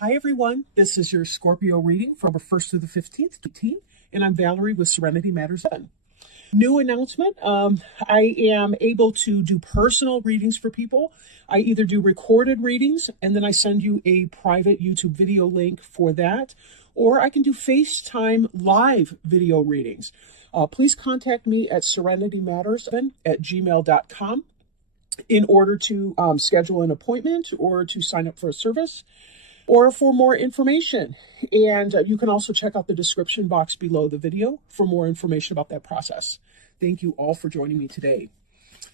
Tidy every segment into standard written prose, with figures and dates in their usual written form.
Hi everyone, this is your Scorpio reading from the 1st through the 15th, and I'm Valerie with Serenity Matters 7. New announcement, I am able to do personal readings for people. I either do recorded readings and then I send you a private YouTube video link for that, or I can do FaceTime live video readings. Please contact me at serenitymatters7@gmail.com in order to schedule an appointment or to sign up for a service or for more information. And you can also check out the description box below the video for more information about that process. Thank you all for joining me today.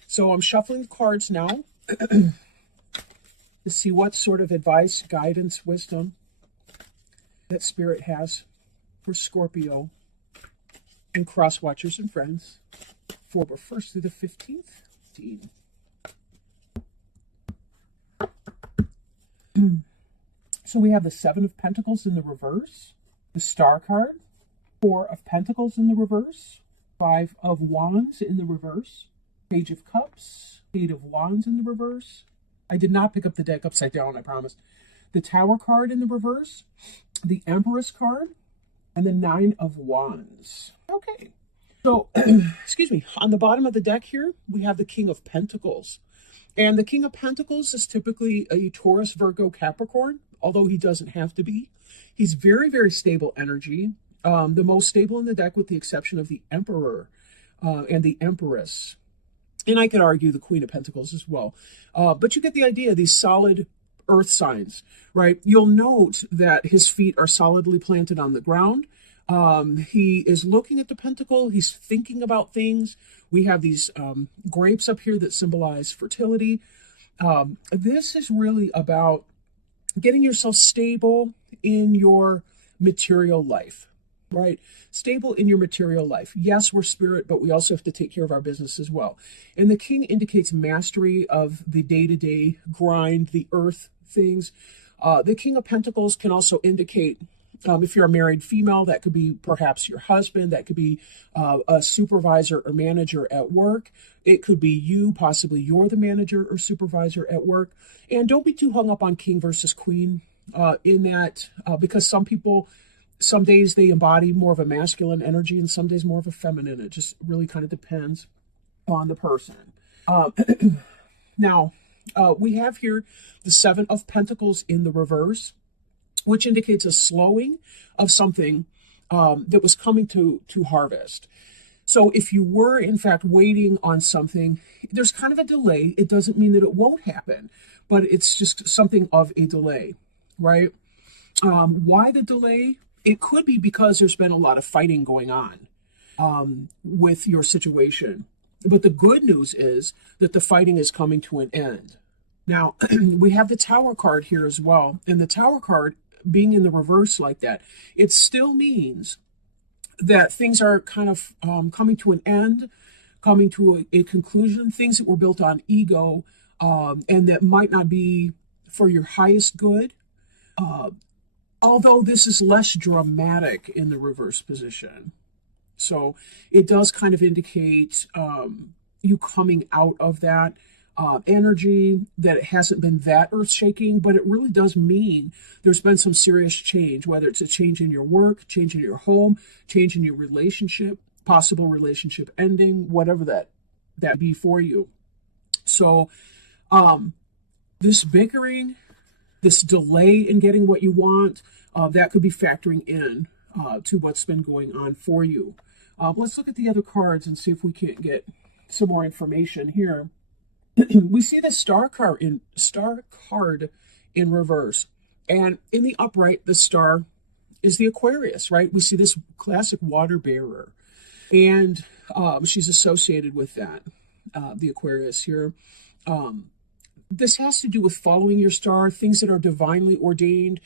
So I'm shuffling the cards now to see what sort of advice, guidance, wisdom that Spirit has for Scorpio and cross watchers and friends for the 1st through the 15th. So we have the 7 of Pentacles in the reverse, the Star card, 4 of Pentacles in the reverse, 5 of Wands in the reverse, Page of Cups, 8 of Wands in the reverse. I did not pick up the deck upside down, I promise. The Tower card in the reverse, the Empress card, and the 9 of Wands. Okay, so, excuse me, on the bottom of the deck here, we have the King of Pentacles. And the King of Pentacles is typically a Taurus, Virgo, Capricorn, although he doesn't have to be. He's very, very stable energy. The most stable in the deck with the exception of the Emperor and the Empress. And I could argue the Queen of Pentacles as well. But you get the idea, these solid earth signs, right? You'll note that his feet are solidly planted on the ground. He is looking at the pentacle. He's thinking about things. We have these grapes up here that symbolize fertility. This is really about getting yourself stable in your material life, right? Stable in your material life. Yes, we're spirit, but we also have to take care of our business as well. And the King indicates mastery of the day-to-day grind, the earth things. The King of Pentacles can also indicate, if you're a married female, that could be perhaps your husband. That could be a supervisor or manager at work. It could be you, possibly you're the manager or supervisor at work. And don't be too hung up on king versus queen in that, because some people, some days they embody more of a masculine energy and some days more of a feminine. It just really kind of depends on the person. Now, we have here the 7 of Pentacles in the reverse, which indicates a slowing of something that was coming to harvest. So if you were, in fact, waiting on something, there's kind of a delay. It doesn't mean that it won't happen, but it's just something of a delay, right? Why the delay? It could be because there's been a lot of fighting going on with your situation. But the good news is that the fighting is coming to an end. Now, we have the Tower card here as well. And the Tower card being in the reverse like that, it still means that things are kind of coming to an end, coming to a conclusion, things that were built on ego and that might not be for your highest good. Although this is less dramatic in the reverse position. So it does kind of indicate you coming out of that energy, that it hasn't been that earth-shaking, but it really does mean there's been some serious change, whether it's a change in your work, change in your home, change in your relationship, possible relationship ending, whatever that be for you. So this bickering, this delay in getting what you want, that could be factoring in to what's been going on for you. Let's look at the other cards and see if we can't get some more information here. We see the Star card in reverse, and in the upright, the Star is the Aquarius, right? We see this classic water bearer, and she's associated with that, the Aquarius here. This has to do with following your star, things that are divinely ordained,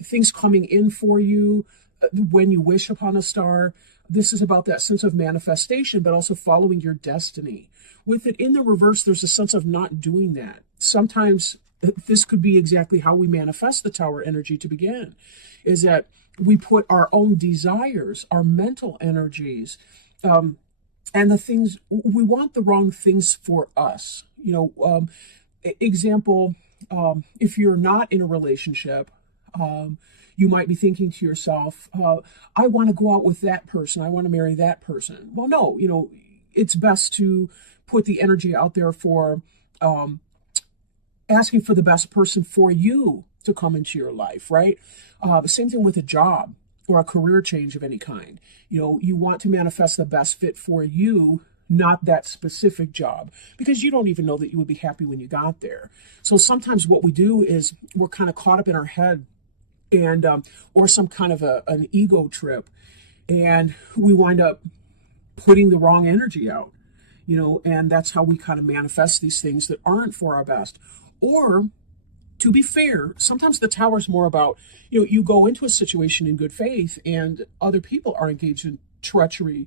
things coming in for you when you wish upon a star. This is about that sense of manifestation, but also following your destiny. With it in the reverse, there's a sense of not doing that. Sometimes this could be exactly how we manifest the Tower energy to begin, is that we put our own desires, our mental energies, and the things, we want the wrong things for us. You know, example, if you're not in a relationship, You might be thinking to yourself, I want to go out with that person. I want to marry that person. Well, no, it's best to put the energy out there for asking for the best person for you to come into your life, right? The same thing with a job or a career change of any kind. You want to manifest the best fit for you, not that specific job, because you don't even know that you would be happy when you got there. So sometimes what we do is we're kind of caught up in our head and or some kind of an ego trip, and we wind up putting the wrong energy out, and that's how we kind of manifest these things that aren't for our best. Or, to be fair, sometimes the tower is more about, you go into a situation in good faith and other people are engaged in treachery,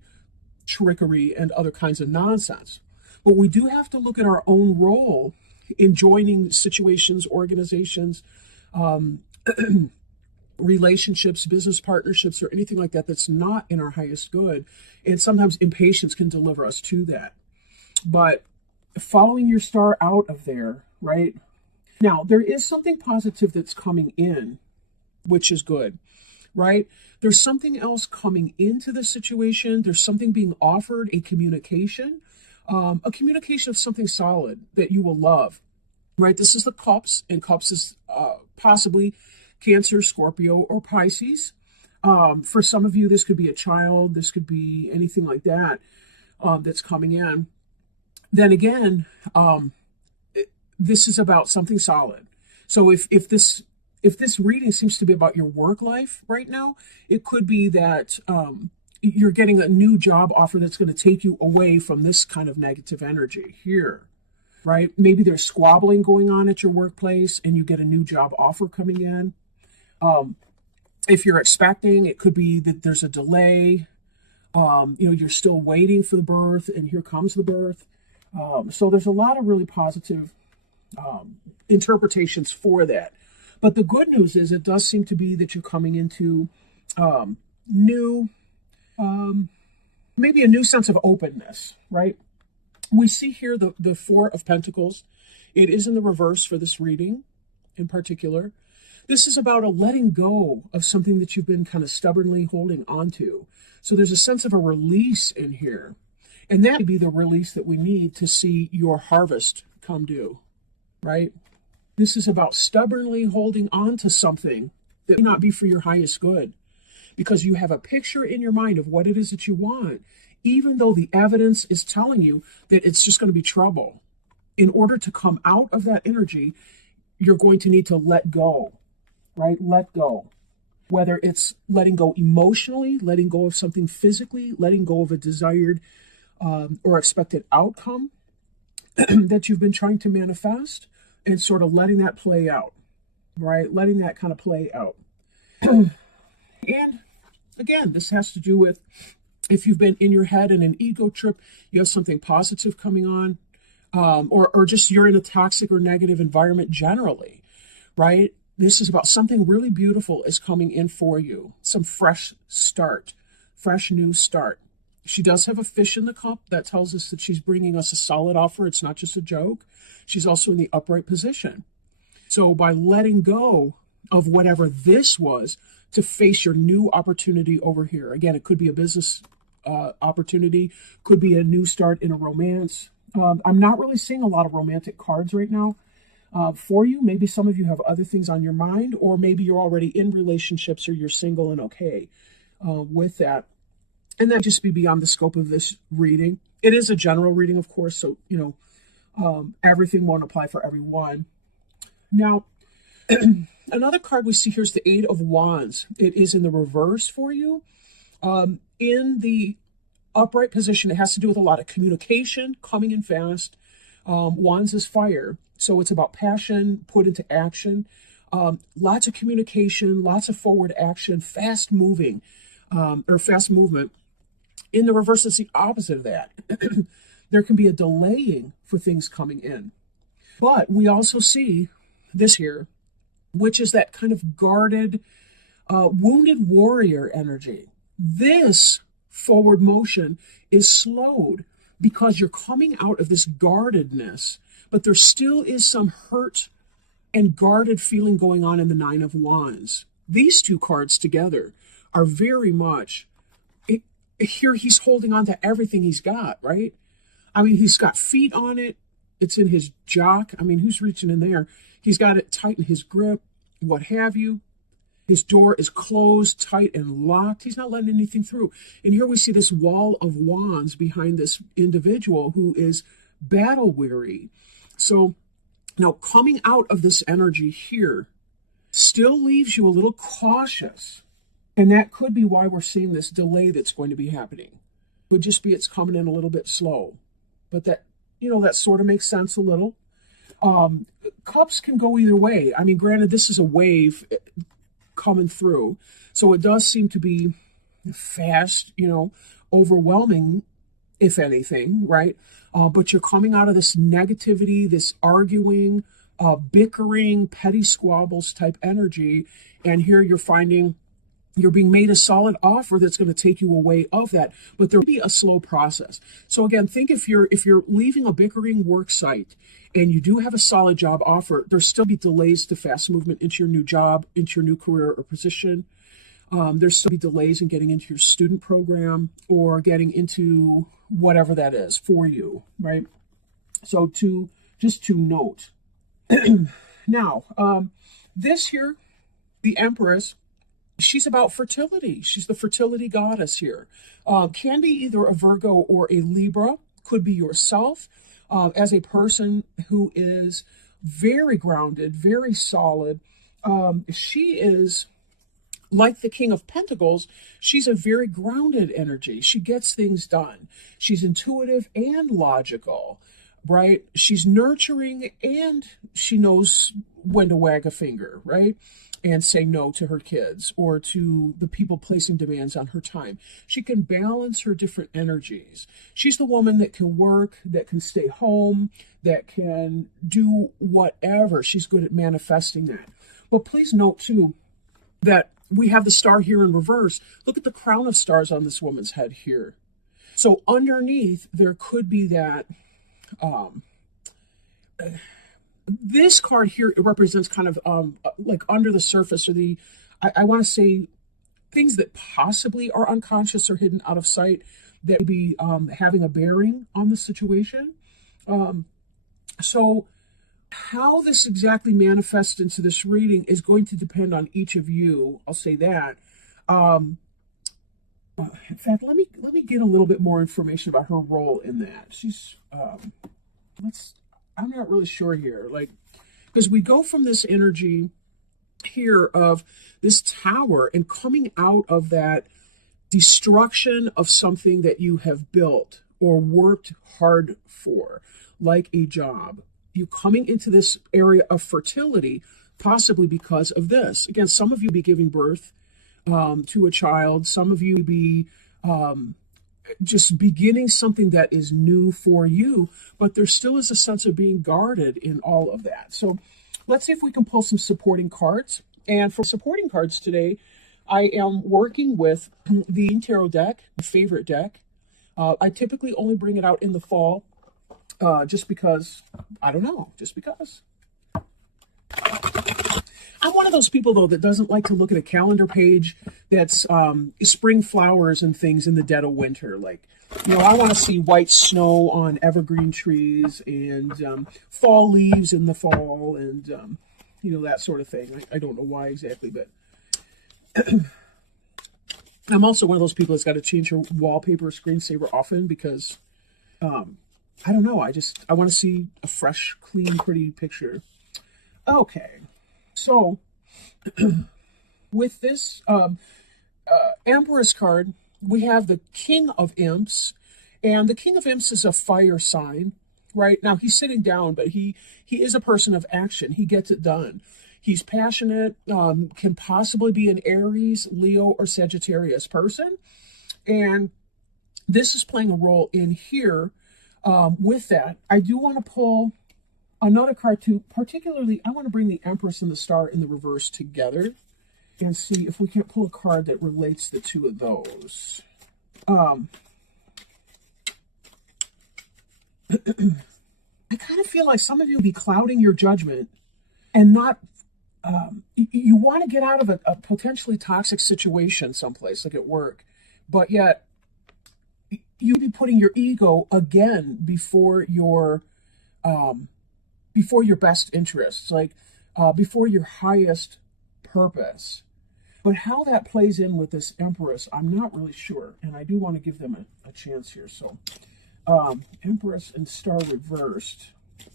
trickery, and other kinds of nonsense. But we do have to look at our own role in joining situations, organizations, relationships, business partnerships, or anything like that that's not in our highest good. And sometimes impatience can deliver us to that. But following your star out of there, right? Now, there is something positive that's coming in, which is good, right? There's something else coming into the situation. There's something being offered, a communication of something solid that you will love, right? This is the Cups, and Cups is possibly Cancer, Scorpio, or Pisces. For some of you, this could be a child. This could be anything like that that's coming in. Then again, this is about something solid. So if this reading seems to be about your work life right now, it could be that you're getting a new job offer that's going to take you away from this kind of negative energy here, right? Maybe there's squabbling going on at your workplace and you get a new job offer coming in. If you're expecting, it could be that there's a delay. You're still waiting for the birth, and here comes the birth. So there's a lot of really positive interpretations for that. But the good news is it does seem to be that you're coming into new, maybe a new sense of openness, right? We see here the Four of Pentacles. It is in the reverse for this reading in particular. This is about a letting go of something that you've been kind of stubbornly holding onto. So there's a sense of a release in here. And that would be the release that we need to see your harvest come due, right? This is about stubbornly holding on to something that may not be for your highest good, because you have a picture in your mind of what it is that you want, even though the evidence is telling you that it's just going to be trouble. In order to come out of that energy, you're going to need to let go, right? Let go. Whether it's letting go emotionally, letting go of something physically, letting go of a desired or expected outcome that you've been trying to manifest, and sort of letting that play out, right? Letting that kind of play out. And again, this has to do with if you've been in your head in an ego trip, you have something positive coming on, or just you're in a toxic or negative environment generally, right? This is about something really beautiful is coming in for you. Some fresh start, fresh new start. She does have a fish in the cup. That tells us that she's bringing us a solid offer. It's not just a joke. She's also in the upright position. So by letting go of whatever this was to face your new opportunity over here. Again, it could be a business opportunity, could be a new start in a romance. I'm not really seeing a lot of romantic cards right now for you. Maybe some of you have other things on your mind, or maybe you're already in relationships or you're single and okay with that. And that just be beyond the scope of this reading. It is a general reading, of course, so, everything won't apply for everyone. Now, another card we see here is the Eight of Wands. It is in the reverse for you. In the upright position, it has to do with a lot of communication, coming in fast. Wands is fire, so it's about passion put into action. Lots of communication, lots of forward action, fast moving, or fast movement. In the reverse, it's the opposite of that. There can be a delaying for things coming in. But we also see this here, which is that kind of guarded, wounded warrior energy. This forward motion is slowed because you're coming out of this guardedness, but there still is some hurt and guarded feeling going on in the Nine of Wands. These two cards together are very much, here he's holding on to everything he's got, right? I mean, he's got feet on it. It's in his jock. I mean, who's reaching in there? He's got it tight in his grip, what have you. His door is closed, tight, and locked. He's not letting anything through. And here we see this wall of wands behind this individual who is battle weary. So now coming out of this energy here still leaves you a little cautious. And that could be why we're seeing this delay that's going to be happening. Could just be it's coming in a little bit slow. But that, that sort of makes sense a little. Cups can go either way. I mean, granted, this is a wave coming through. So it does seem to be fast, overwhelming, if anything, right? But you're coming out of this negativity, this arguing, bickering, petty squabbles type energy. And here you're finding you're being made a solid offer that's going to take you away of that. But there will be a slow process. So again, think if you're leaving a bickering work site and you do have a solid job offer, there'll still be delays to fast movement into your new job, into your new career or position. There's still be delays in getting into your student program or getting into whatever that is for you, right? So just to note. Now, this here, the Empress, she's about fertility. She's the fertility goddess here. Can be either a Virgo or a Libra. Could be yourself as a person who is very grounded, very solid. She is like the King of Pentacles. She's a very grounded energy. She gets things done. She's intuitive and logical, right? She's nurturing and she knows when to wag a finger, right? And say no to her kids or to the people placing demands on her time. She can balance her different energies. She's the woman that can work, that can stay home, that can do whatever. She's good at manifesting that. But please note too that we have the star here in reverse. Look at the crown of stars on this woman's head here. So underneath there could be that this card here, it represents kind of like under the surface, or I want to say things that possibly are unconscious or hidden out of sight that would be having a bearing on the situation. So how this exactly manifests into this reading is going to depend on each of you. I'll say that. In fact, let me get a little bit more information about her role in that. She's I'm not really sure here, because we go from this energy here of this tower and coming out of that destruction of something that you have built or worked hard for, like a job. You coming into this area of fertility, possibly because of this. Again, some of you be giving birth to a child. Some of you be just beginning something that is new for you, but there still is a sense of being guarded in all of that. So let's see if we can pull some supporting cards. And for supporting cards today, I am working with the Tarot deck, my favorite deck. I typically only bring it out in the fall, just because, I don't know, just because. I'm one of those people, though, that doesn't like to look at a calendar page that's spring flowers and things in the dead of winter. I want to see white snow on evergreen trees and fall leaves in the fall and, that sort of thing. I don't know why exactly, but I'm also one of those people that's got to change her wallpaper screensaver often because, I don't know, I want to see a fresh, clean, pretty picture. Okay. So, with this Empress card, we have the King of Imps, and the King of Imps is a fire sign, right? Now, he's sitting down, but he is a person of action. He gets it done. He's passionate, can possibly be an Aries, Leo, or Sagittarius person, and this is playing a role in here with that. I do want to pull another card too. Particularly, I want to bring the Empress and the Star in the reverse together and see if we can't pull a card that relates the two of those. I kind of feel like some of you will be clouding your judgment and not, you want to get out of a potentially toxic situation someplace, like at work, but yet you'd be putting your ego again before your best interests, like before your highest purpose. But how that plays in with this Empress, I'm not really sure, and I do want to give them a chance here. So Empress and Star reversed.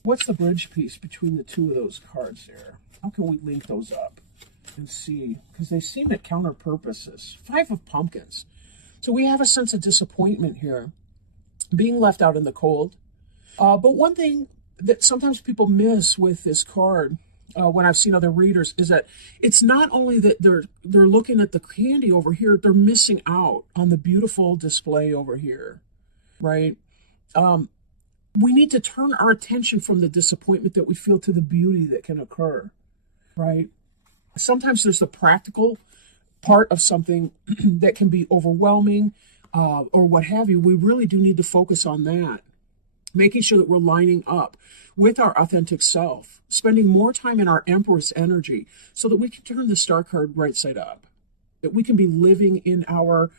What's the bridge piece between the two of those cards there? How can we link those up and see? Because they seem at counter purposes. Five of Pumpkins. So we have a sense of disappointment here, being left out in the cold. But one thing that sometimes people miss with this card, when I've seen other readers, is that it's not only that they're looking at the candy over here, they're missing out on the beautiful display over here, right? We need to turn our attention from the disappointment that we feel to the beauty that can occur, right? Sometimes there's the practical part of something that can be overwhelming or what have you. We really do need to focus on that, making sure that we're lining up with our authentic self, spending more time in our Empress energy so that we can turn the Star card right side up, that we can be living in our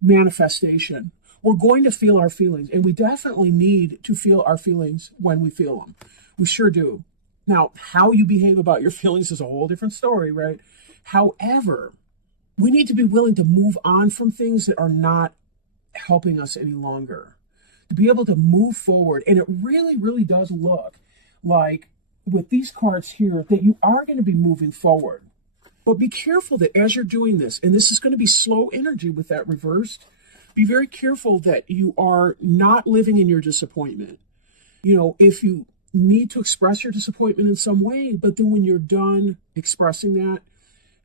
manifestation. We're going to feel our feelings, and we definitely need to feel our feelings when we feel them. We sure do. Now, how you behave about your feelings is a whole different story, right? However, we need to be willing to move on from things that are not helping us any longer, to be able to move forward. And it really, really does look like with these cards here that you are going to be moving forward. But be careful that as you're doing this, and this is going to be slow energy with that reversed, be very careful that you are not living in your disappointment. You know, if you need to express your disappointment in some way, but then when you're done expressing that,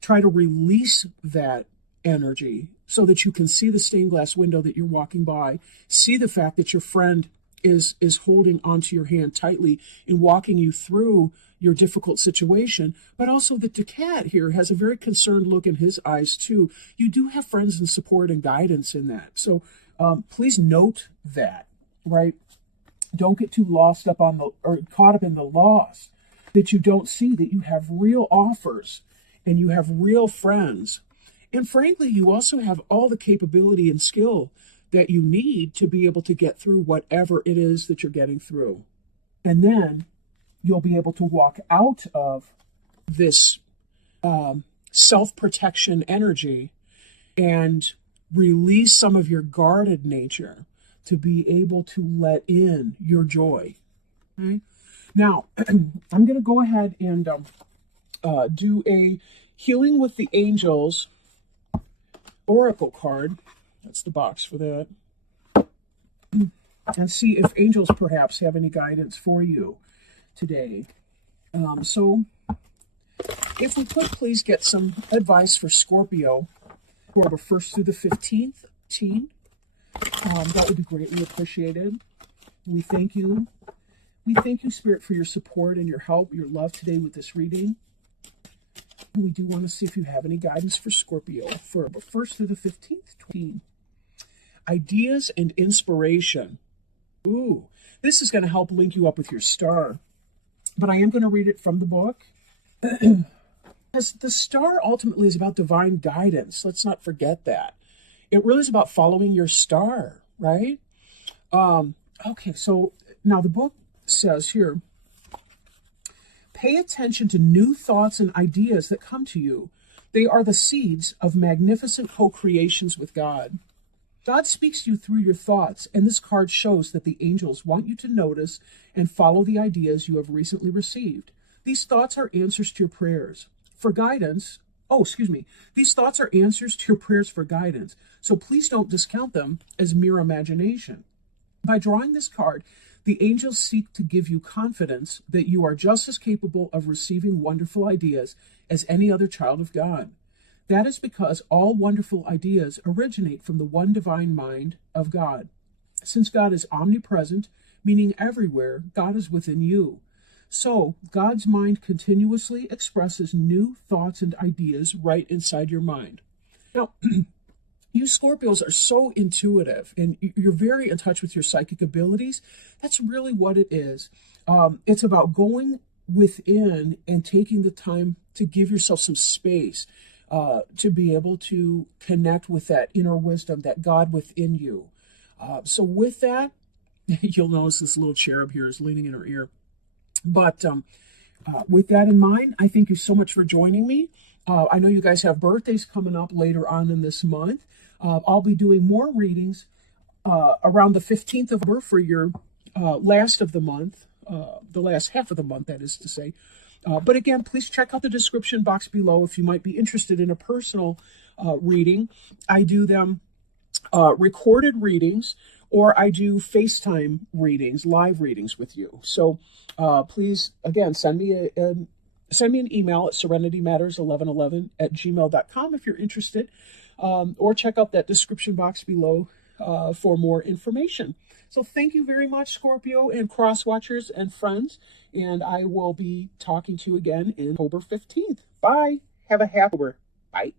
try to release that energy so that you can see the stained glass window that you're walking by, see the fact that your friend is holding onto your hand tightly and walking you through your difficult situation, but also that the cat here has a very concerned look in his eyes too. You do have friends and support and guidance in that. So please note that, right? Don't get too lost up on or caught up in the loss, that you don't see that you have real offers and you have real friends. And frankly, you also have all the capability and skill that you need to be able to get through whatever it is that you're getting through. And then you'll be able to walk out of this self-protection energy and release some of your guarded nature to be able to let in your joy. Okay? Now, I'm going to go ahead and do a Healing with the Angels Oracle card. That's the box for that. And see if angels perhaps have any guidance for you today. So if we could please get some advice for Scorpio for the 1st through the 15th, that would be greatly appreciated. We thank you. We thank you, Spirit, for your support and your help, your love today with this reading. We do want to see if you have any guidance for Scorpio for the 1st through the 15th. Ideas and inspiration. Ooh, this is going to help link you up with your star. But I am going to read it from the book. As the star ultimately is about divine guidance. Let's not forget that. It really is about following your star, right? Okay, so now the book says here, pay attention to new thoughts and ideas that come to you. They are the seeds of magnificent co-creations with God. God speaks to you through your thoughts, and this card shows that the angels want you to notice and follow the ideas you have recently received. These thoughts are answers to your prayers for guidance. These thoughts are answers to your prayers for guidance, so please don't discount them as mere imagination. By drawing this card, the angels seek to give you confidence that you are just as capable of receiving wonderful ideas as any other child of God. That is because all wonderful ideas originate from the one divine mind of God. Since God is omnipresent, meaning everywhere, God is within you. So, God's mind continuously expresses new thoughts and ideas right inside your mind. Now, you Scorpios are so intuitive, and you're very in touch with your psychic abilities. That's really what it is. It's about going within and taking the time to give yourself some space to be able to connect with that inner wisdom, that God within you. So with that, you'll notice this little cherub here is leaning in her ear. But with that in mind, I thank you so much for joining me. I know you guys have birthdays coming up later on in this month. I'll be doing more readings around the 15th of October for your last of the month, the last half of the month, that is to say. But again, please check out the description box below if you might be interested in a personal reading. I do them recorded readings, or I do FaceTime readings, live readings with you. So please, again, send me an email at serenitymatters1111@gmail.com if you're interested, or check out that description box below for more information. So thank you very much, Scorpio and cross watchers and friends, and I will be talking to you again in October 15th. Bye. Have a happy October. Bye.